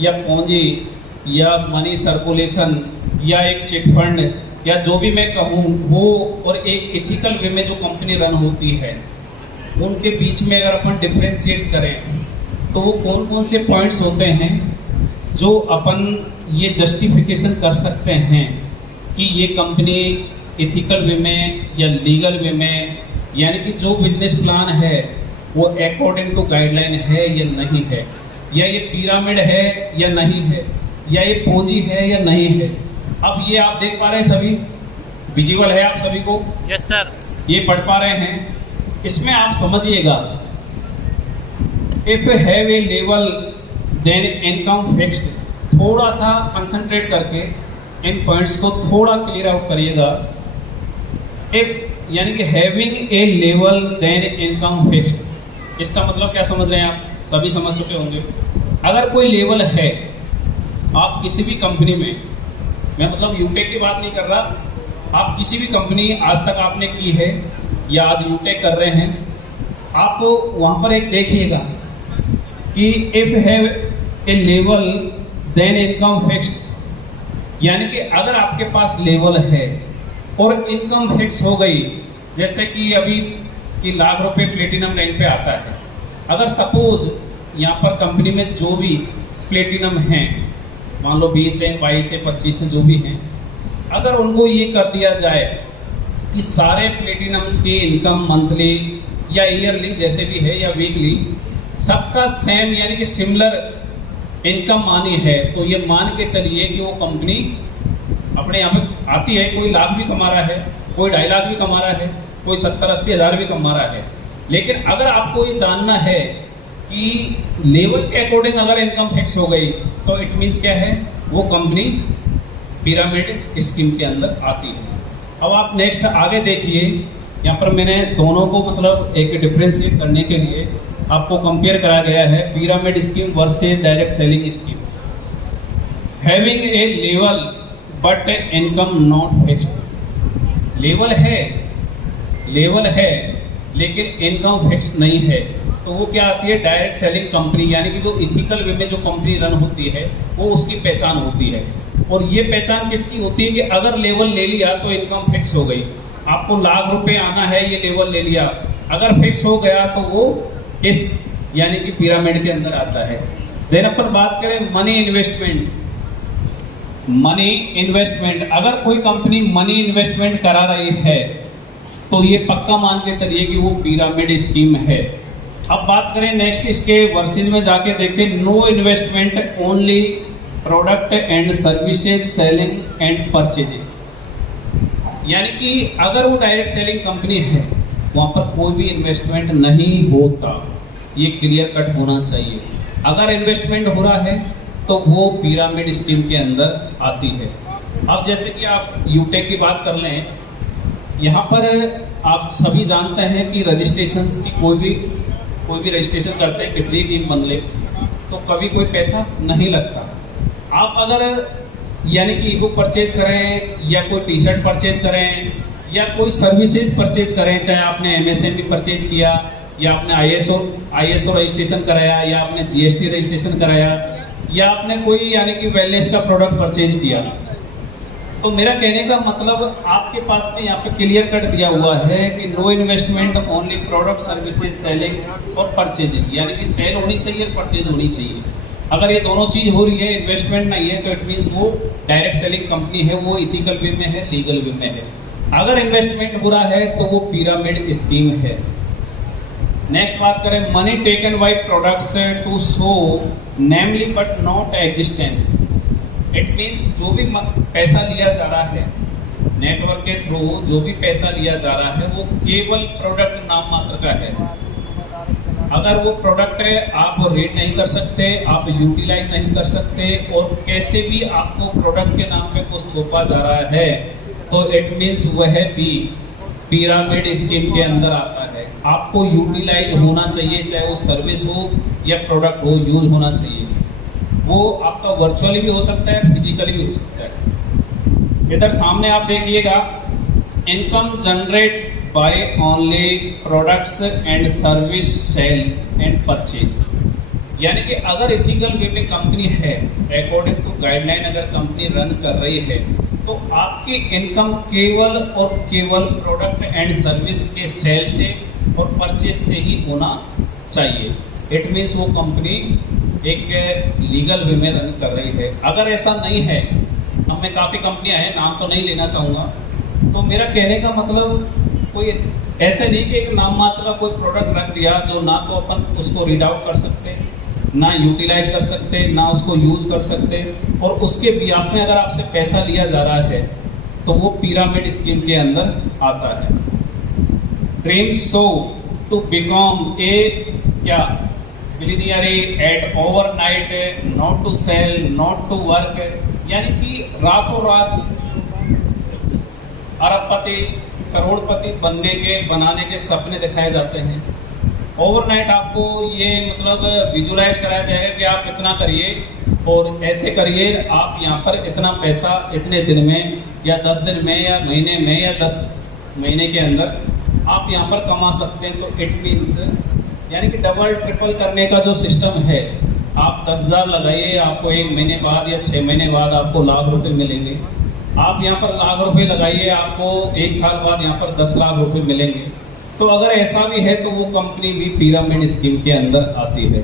या पूंजी या मनी सर्कुलेशन या एक चिट फंड या जो भी मैं कहूँ वो, और एक एथिकल वे में जो कंपनी रन होती है, उनके बीच में अगर अपन डिफ्रेंशिएट करें तो वो कौन कौन से पॉइंट्स होते हैं जो अपन ये जस्टिफिकेशन कर सकते हैं कि ये कंपनी एथिकल वे में या लीगल वे में, यानी कि जो बिजनेस प्लान है वो अकॉर्डिंग टू गाइडलाइन है या नहीं है, या ये पिरामिड है या नहीं है, या ये पूंजी है या नहीं है। अब ये आप देख पा रहे हैं, सभी विजिबल है आप सभी को? Yes sir. ये पढ़ पा रहे हैं? इसमें आप समझिएगा, if have a level then income fixed, थोड़ा सा कंसंट्रेट करके इन पॉइंट्स को थोड़ा क्लियर आउट करिएगा। इफ यानी कि having a level then income fixed, इसका मतलब क्या समझ रहे हैं आप? सभी समझ चुके होंगे। अगर कोई लेवल है आप किसी भी कंपनी में, मैं मतलब यूटेक की बात नहीं कर रहा, आप किसी भी कंपनी आज तक आपने की है या आज यूटेक कर रहे हैं, आप वहां पर एक देखिएगा कि if have a level then income fixed, यानी कि अगर आपके पास लेवल है और इनकम फिक्स हो गई, जैसे कि अभी कि लाख रुपए प्लेटिनम रैंक पे आता है, अगर सपोज यहाँ पर कंपनी में जो भी प्लेटिनम हैं, मान लो 20 है, 22 है, 25 है, जो भी हैं, अगर उनको ये कर दिया जाए कि सारे प्लेटिनम्स की इनकम मंथली या ईयरली जैसे भी है या वीकली सबका सेम यानी कि सिमिलर इनकम मानी है, तो ये मान के चलिए कि वो कंपनी अपने यहाँ पे आती है, कोई लाख भी कमा रहा है, कोई 2.5 लाख भी कमा रहा है, कोई 70-80 हज़ार भी कमा रहा है। लेकिन अगर आपको ये जानना है कि लेवल के अकॉर्डिंग अगर इनकम फिक्स हो गई तो इट मीन्स क्या है, वो कंपनी पिरामिड स्कीम के अंदर आती है। अब आप नेक्स्ट आगे देखिए, यहाँ पर मैंने दोनों को मतलब एक डिफरेंशिएट करने के लिए आपको कंपेयर करा गया है, pyramid scheme versus direct selling scheme. Having a level but income not fixed, level है लेकिन इनकम फिक्स नहीं है, तो वो क्या आती है? डायरेक्ट सेलिंग कंपनी, यानी कि जो इथिकल वे में जो कंपनी रन होती है वो उसकी पहचान होती है। और ये पहचान किसकी होती है कि अगर लेवल ले लिया तो इनकम फिक्स हो गई, आपको लाख रुपए आना है, ये लेवल ले लिया, अगर फिक्स हो गया तो वो इस यानी कि पिरामिड के अंदर आता है। देन अपन बात करें मनी इन्वेस्टमेंट, अगर कोई कंपनी मनी इन्वेस्टमेंट करा रही है तो ये पक्का मान के चलिए कि वो पिरामिड स्कीम है। अब बात करें नेक्स्ट इसके वर्सेज में जाके देखें, no investment only product and services selling and purchasing, यानी कि अगर वो डायरेक्ट सेलिंग कंपनी है वहां पर कोई भी इन्वेस्टमेंट नहीं होता, ये क्लियर कट होना चाहिए। अगर इन्वेस्टमेंट हो रहा है तो वो पिरामिड स्कीम के अंदर आती है। अब जैसे कि आप यूटेक की बात कर लें, यहाँ पर आप सभी जानते हैं कि रजिस्ट्रेशन की कोई भी रजिस्ट्रेशन करते हैं कितनी टीम बन ले तो कभी कोई पैसा नहीं लगता। आप अगर यानी कि ईबुक परचेज करें या कोई टी शर्ट परचेज करें या कोई सर्विसेज परचेज करें, चाहे आपने MSME परचेज किया या आपने ISO रजिस्ट्रेशन कराया या आपने GST रजिस्ट्रेशन कराया या आपने कोई यानी कि वेलनेस का प्रोडक्ट परचेज किया, तो मेरा कहने का मतलब आपके पास में यहाँ पे क्लियर कट दिया हुआ है कि no investment only product services selling और परचेजिंग, यानी कि सेल होनी चाहिए और परचेज होनी चाहिए। अगर ये दोनों चीज हो रही है, इन्वेस्टमेंट नहीं है, तो इट मीन्स वो डायरेक्ट सेलिंग कंपनी है, वो इथिकल वे में है, लीगल वे में है। अगर इन्वेस्टमेंट बुरा है तो वो पिरामिड स्कीम है। नेक्स्ट बात करें, money taken by products to show namely but not existence. It means जो भी पैसा लिया जा रहा है नेटवर्क के थ्रू, जो भी पैसा लिया जा रहा है वो केवल प्रोडक्ट नाम मात्र का है। अगर वो प्रोडक्ट है आप रेट नहीं कर सकते, आप यूटिलाइज नहीं कर सकते, और कैसे भी आपको प्रोडक्ट के नाम पे कुछ थोपा जा रहा है, तो इट मीन्स वह भी पिरामिड स्कीम के अंदर आता है। आपको यूटिलाइज होना चाहिए, चाहे वो सर्विस हो या प्रोडक्ट हो, यूज होना चाहिए। वो आपका वर्चुअली भी हो सकता है, फिजिकली भी हो सकता है। इधर सामने आप देखिएगा, income generate by only products and service sale and purchase. यानी कि अगर इथिकल वे में कंपनी है, अकॉर्डिंग टू गाइडलाइन अगर कंपनी रन कर रही है, तो आपकी इनकम केवल और केवल प्रोडक्ट एंड सर्विस के सेल से और परचेज से ही होना चाहिए। इट मीन्स वो कंपनी एक लीगल वे में रन कर रही है। अगर ऐसा नहीं है, अब मैं काफ़ी कंपनियां हैं, नाम तो नहीं लेना चाहूँगा, तो मेरा कहने का मतलब कोई ऐसे नहीं कि एक नाम मात्र का कोई प्रोडक्ट रख दिया जो ना तो अपन उसको रीड आउट कर सकते, ना यूटिलाइज कर सकते, ना उसको यूज कर सकते, और उसके बिहाफ में अगर आपसे पैसा लिया जा रहा है तो वो पिरामिड स्कीम के अंदर आता है। Dreams so to become a क्या billionaire at overnight, not to sell, not to work. यानी कि रातों रात अरबपति, करोड़पति बनाने के सपने दिखाए जाते हैं। ओवरनाइट आपको ये मतलब विजुलाइज कराया जाएगा कि आप इतना करिए और ऐसे करिए, आप यहाँ पर इतना पैसा इतने दिन में या 10 दिन में या महीने में या 10 महीने के अंदर आप यहाँ पर कमा सकते हैं। तो इट मीन्स यानी कि डबल ट्रिपल करने का जो सिस्टम है, आप 10,000 लगाइए, आपको 1 महीने बाद या 6 महीने बाद आपको लाख रुपए मिलेंगे। आप यहाँ पर लाख रुपए लगाइए, आपको 1 साल बाद यहाँ पर 10 लाख रुपए मिलेंगे। तो अगर ऐसा भी है तो वो कंपनी भी पिरामिड स्कीम के अंदर आती है।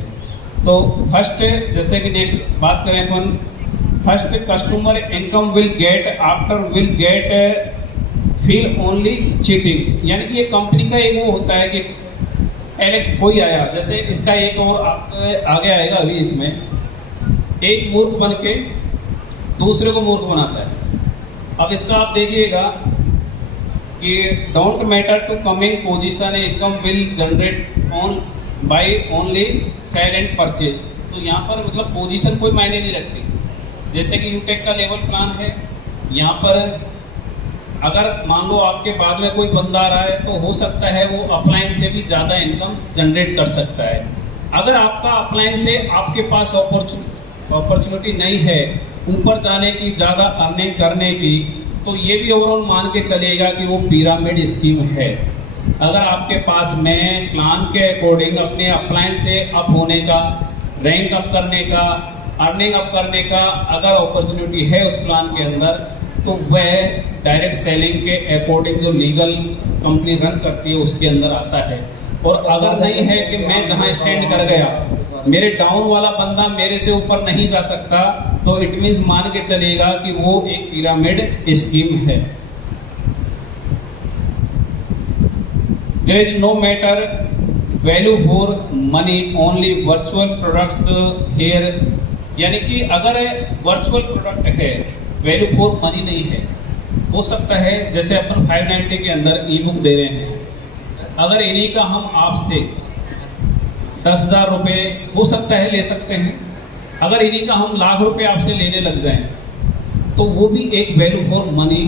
तो फर्स्ट, जैसे कि नेक्स्ट बात करें अपन, first customer income will get after will get feel only cheating. यानी कि ये कंपनी का एक वो होता है कि पहले कोई आया, जैसे इसका एक और आगे आएगा अभी, इसमें एक मूर्ख बन के दूसरे को मूर्ख बनाता है। अब इसका आप देखिएगा कि don't matter to coming position income will generate on by only sale and purchase. तो यहाँ पर मतलब पोजीशन कोई मायने नहीं रखती। जैसे कि यूटेक का लेवल प्लान है, यहाँ पर अगर मान लो आपके बाद में कोई बंदा आ रहा है तो हो सकता है वो अपलाइन से भी ज्यादा इनकम जनरेट कर सकता है। अगर आपका अपलाइन से आपके पास अपॉर्चुनिटी नहीं है ऊपर जाने की, ज्यादा अर्निंग करने की, तो ये भी ओवरऑल मान के चलेगा कि वो पिरामिड स्कीम है। अगर आपके पास में प्लान के अकॉर्डिंग अपने अपलाइन से अप होने का, रैंक अप करने का, अर्निंग अप करने का अगर अपॉर्चुनिटी है उस प्लान के अंदर, तो वह डायरेक्ट सेलिंग के अकॉर्डिंग जो लीगल कंपनी रन करती है उसके अंदर आता है। और अगर नहीं है कि मैं जहां स्टैंड कर गया, मेरे डाउन वाला बंदा मेरे से ऊपर नहीं जा सकता, तो इट मीन्स मान के चलेगा कि वो एक पिरामिड स्कीम है। There is no matter value for money, only virtual products here. यानी कि अगर वर्चुअल प्रोडक्ट है, वैल्यू फॉर मनी नहीं है। हो सकता है जैसे अपन 590 के अंदर ई बुक दे रहे हैं, अगर इन्हीं का हम आपसे 10,000 रुपये हो सकता है ले सकते हैं, अगर इन्हीं का हम लाख रुपए आपसे लेने लग जाएं, तो वो भी एक वैल्यू फॉर मनी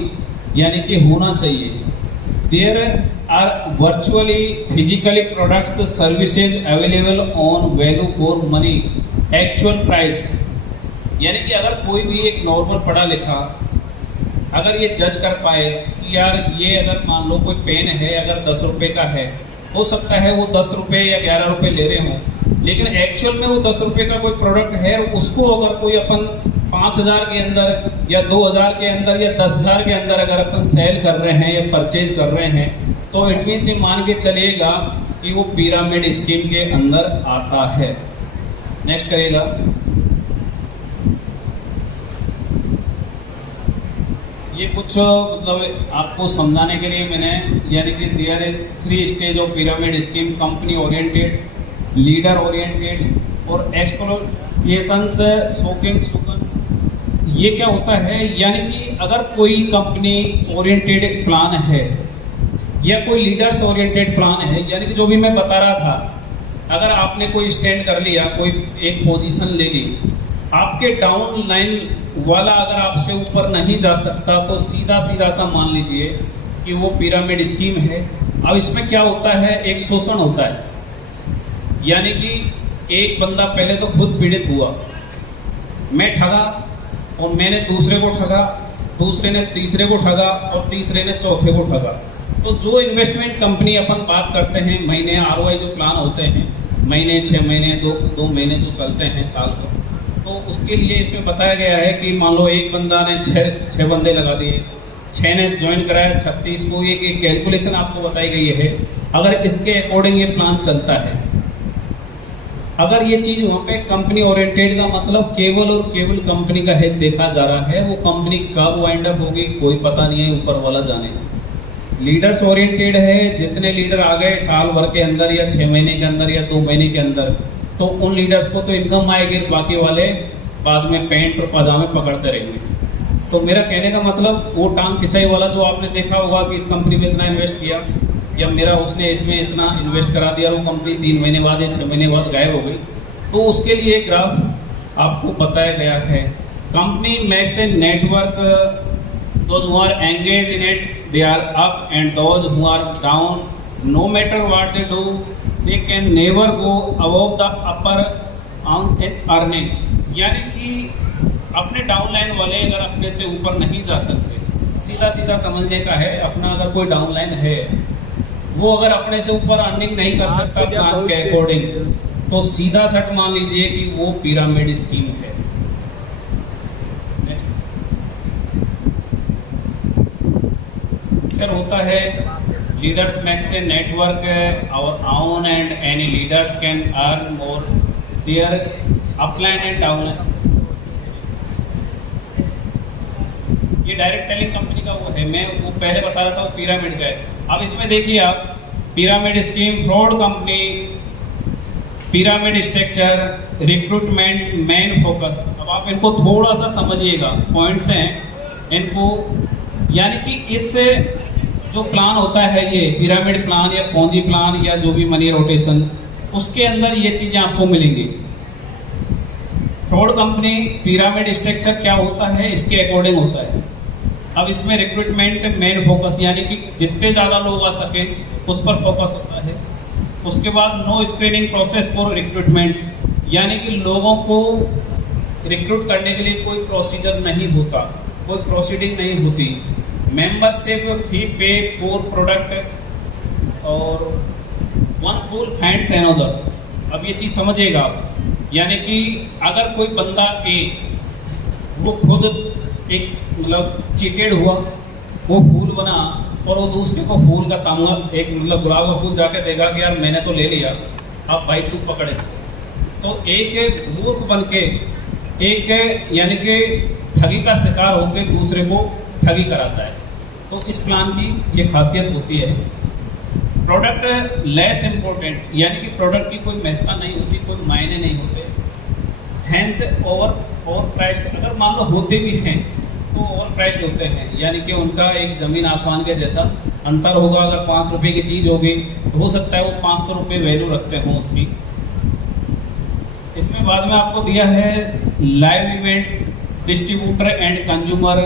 यानी कि होना चाहिए। There are virtually physically products services available on value for money actual price. यानी कि अगर कोई भी एक नॉर्मल पढ़ा लिखा अगर ये जज कर पाए कि यार ये अगर मान लो कोई पेन है अगर 10 रुपए का है, हो सकता है वो 10 रुपए या 11 रुपए ले रहे हों, लेकिन एक्चुअल में वो 10 रुपए का कोई प्रोडक्ट है, उसको अगर कोई अपन 5,000 के अंदर या 2,000 के अंदर या 10,000 के अंदर अगर अपन सेल कर रहे हैं या परचेज कर रहे हैं, तो इट मीन से मान के चलेगा कि वो पिरामिड स्कीम के अंदर आता है। नेक्स्ट करेगा। ये कुछ मतलब आपको समझाने के लिए मैंने, यानी कि there is 3 stage of pyramid scheme: company oriented, leader oriented और एक्सप्लोइटेशंस शोकिंग सुकन। ये क्या होता है, यानी कि अगर कोई कंपनी ओरिएंटेड प्लान है या कोई लीडर्स ओरिएंटेड प्लान है, यानी कि जो भी मैं बता रहा था, अगर आपने कोई स्टैंड कर लिया, कोई एक पोजीशन ले ली, आपके डाउन लाइन वाला अगर आपसे ऊपर नहीं जा सकता तो सीधा सीधा सा मान लीजिए कि वो पिरामिड स्कीम है। अब इसमें क्या होता है, एक शोषण होता है, यानी कि एक बंदा पहले तो खुद पीड़ित हुआ, मैं ठगा और मैंने दूसरे को ठगा, दूसरे ने तीसरे को ठगा और तीसरे ने चौथे को ठगा। तो जो इन्वेस्टमेंट कंपनी अपन बात करते हैं, महीने ROI जो प्लान होते हैं, महीने 6 महीने 2 महीने जो चलते हैं साल को, तो उसके लिए इसमें बताया गया है कि मान लो एक बंदा ने 6 बंदे लगा दिए, 6 ने ज्वाइन कराया 36 को, एक कैलकुलेशन आपको बताई गई है। अगर इसके अकॉर्डिंग ये प्लान चलता है, अगर ये चीज वहां पे कंपनी ओरिएंटेड का मतलब केवल और केवल कंपनी का हित देखा जा रहा है, वो कंपनी कब वाइंड अप होगी कोई पता नहीं है, ऊपर वाला जाने। लीडर्स ओरिएंटेड है, जितने लीडर आ गए साल भर के अंदर या 6 महीने के अंदर या 2 महीने के अंदर, तो उन लीडर्स को तो इनकम आएगी, बाकी वाले बाद में पेंट और पजामे पकड़ते रहेंगे। तो मेरा कहने का मतलब, वो टांग खिंचाई वाला जो आपने देखा होगा कि इस कंपनी में इतना इन्वेस्ट किया या मेरा उसने इसमें इतना इन्वेस्ट करा दिया, वो कंपनी 3 महीने बाद या 6 महीने बाद गायब हो गई, तो उसके लिए ग्राफ आपको बताया गया है। Company makes a network, those who are engaged in it, they are up, and those who are down, no matter what they do, they can never go above the upper earning। यानी कि अपने downline वाले अगर अपने से ऊपर नहीं जा सकते, सीधा सीधा समझने का है, अपना अगर कोई डाउनलाइन है वो अगर अपने से ऊपर अर्निंग नहीं कर सकता प्लान के अकॉर्डिंग, तो सीधा सट मान लीजिए कि वो पिरामिड स्कीम है। होता है लीडर्स मैक्स ए नेटवर्क और on, and any leaders can earn more their upline and down. ये डायरेक्ट सेलिंग कंपनी का वो है, मैं वो पहले बता रहा था, वो पिरामिड का है। अब इसमें देखिए आप, pyramid scheme, fraud company, pyramid structure, recruitment, main focus. अब आप इनको थोड़ा सा समझिएगा, पॉइंट्स हैं इनको, यानी कि इस जो प्लान होता है, ये पिरामिड प्लान या पोंजी प्लान या जो भी मनी रोटेशन, उसके अंदर ये चीजें आपको मिलेंगी। फ्रॉड कंपनी, पिरामिड स्ट्रक्चर क्या होता है, इसके अकॉर्डिंग होता है। अब इसमें रिक्रूटमेंट, मेन फोकस, यानी कि जितने ज्यादा लोग आ सके उस पर फोकस होता है। उसके बाद no screening process for recruitment, यानी कि लोगों को रिक्रूट करने के लिए कोई प्रोसीजर नहीं होता, कोई प्रोसीडिंग नहीं होती। मेंबरशिप फी पे फॉर प्रोडक्ट और वन फुल हैंड्स अनदर। अब ये चीज समझिएगा आप, यानी कि अगर कोई बंदा वो खुद एक मतलब चीटेड हुआ, वो फूल बना और वो दूसरे को फूल का तांगा, एक मतलब गुलाब का फूल जाके देगा कि यार मैंने तो ले लिया, अब भाई तू पकड़ इसको। तो एक मूर्ख बन के, एक यानी कि ठगी का शिकार होकर दूसरे को ठगी कराता है। तो इस प्लान की ये खासियत होती है। प्रोडक्ट लेस इम्पोर्टेंट, यानी कि प्रोडक्ट की कोई महत्ता नहीं होती, कोई मायने नहीं होते। हैंस ओवर प्राइस्ड, अगर मान लो होते भी हैं तो ओवर प्राइस्ड होते हैं, यानी कि उनका एक जमीन आसमान के जैसा अंतर होगा। अगर 5 रुपए की चीज होगी तो हो सकता है वो 500 रुपये वैल्यू रखते हों उसकी। इसमें बाद में आपको दिया है live events, distributor and consumer,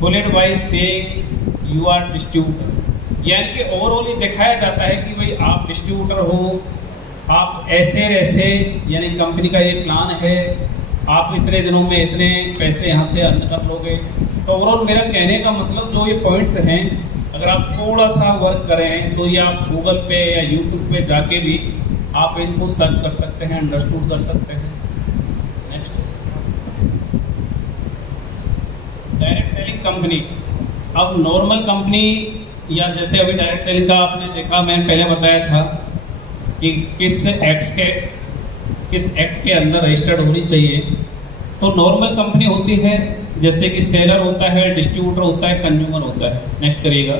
bullet by से यू आर डिस्ट्रीब्यूटर, यानी कि ओवरऑल ये दिखाया जाता है कि भाई आप डिस्ट्रीब्यूटर हो, आप ऐसे यानी कंपनी का ये प्लान है, आप इतने दिनों में इतने पैसे यहाँ से अर्न कर लोगे। तो ओवरऑल मेरा कहने का मतलब जो ये पॉइंट्स हैं, अगर आप थोड़ा सा वर्क करें तो ये आप गूगल पे या यूट्यूब पे जाके भी आप इनको सर्च कर सकते हैं, अंडरस्टूड कर सकते हैं। Next, direct selling company. अब नॉर्मल कंपनी या जैसे अभी डायरेक्ट सेलिंग का आपने देखा, मैंने पहले बताया था कि किस एक्ट के अंदर रजिस्टर्ड होनी चाहिए। तो नॉर्मल कंपनी होती है जैसे कि सेलर होता है, डिस्ट्रीब्यूटर होता है, कंज्यूमर होता है। नेक्स्ट करिएगा।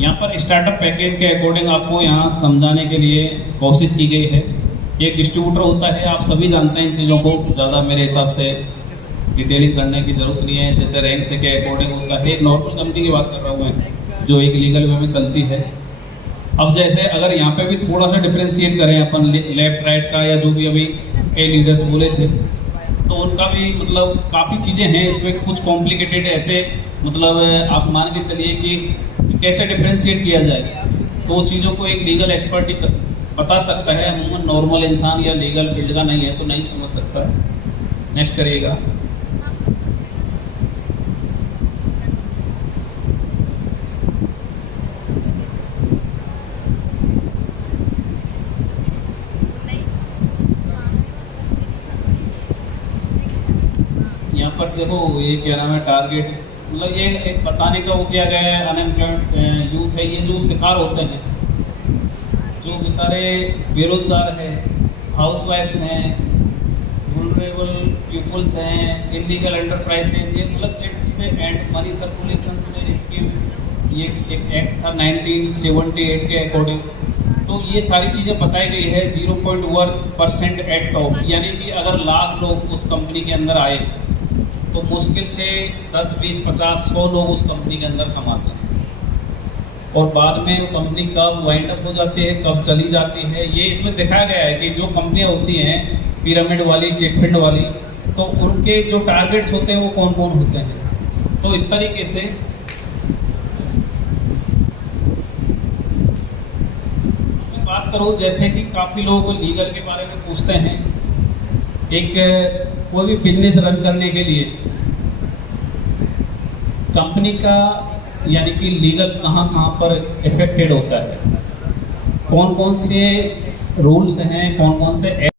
यहाँ पर स्टार्टअप पैकेज के अकॉर्डिंग आपको यहाँ समझाने के लिए कोशिश की गई है। एक डिस्ट्रीब्यूटर होता है, आप सभी जानते हैं इन चीज़ों को, ज़्यादा मेरे हिसाब से डिटेलिंग करने की जरूरत नहीं है। जैसे रैंक से के अकॉर्डिंग होता है, एक नॉर्मल कंपनी की बात कर रहा हूँ मैं, जो एक लीगल वे में चलती है। अब जैसे अगर यहाँ पे भी थोड़ा सा डिफ्रेंशिएट करें अपन लेफ्ट राइट का, या जो भी अभी कई लीडर्स बोले थे, तो उनका भी मतलब काफ़ी चीज़ें हैं इसमें, कुछ कॉम्प्लिकेटेड ऐसे, मतलब आप मान के चलिए कि कैसे डिफ्रेंशिएट किया जाए, तो चीज़ों को एक लीगल एक्सपर्ट ही बता सकता है। अमूमन नॉर्मल इंसान या लीगल फील्ड का नहीं है तो नहीं समझ सकता। नेक्स्ट करिएगा। यहाँ पर देखो ये क्या नाम है, टारगेट, मतलब ये एक बताने का वो किया गया है। अनएम्प्लॉयड यूथ है, ये जो शिकार होते हैं, जो बेचारे बेरोजगार हैं, हाउस वाइफ्स हैं, वुलनरेबल पीपल्स हैं, इलीगल एंटरप्राइज हैं, ये मतलब चिट से एंड मनी सर्कुलेशन से स्कीम, ये एक एक्ट था 1978 के अकॉर्डिंग। तो ये सारी चीज़ें बताई गई है 0.1% एट टॉप, यानी कि अगर लाख लोग उस कंपनी के अंदर आए तो मुश्किल से 10, 20, 50, 100 लोग उस कंपनी के अंदर कमाते हैं। और बाद में वो कंपनी कब वाइंड अप हो जाती है, कब चली जाती है, ये इसमें दिखाया गया है कि जो कंपनियां होती हैं पिरामिड वाली, चिटफंड वाली, तो उनके जो टारगेट्स होते हैं वो कौन कौन होते हैं। तो इस तरीके से मैं बात करूं, जैसे कि काफ़ी लोग लीगल के बारे में पूछते हैं। एक कोई भी बिजनेस रन करने के लिए कंपनी का यानी कि लीगल कहाँ कहाँ पर इफेक्टेड होता है, कौन कौन से रूल्स हैं, कौन कौन से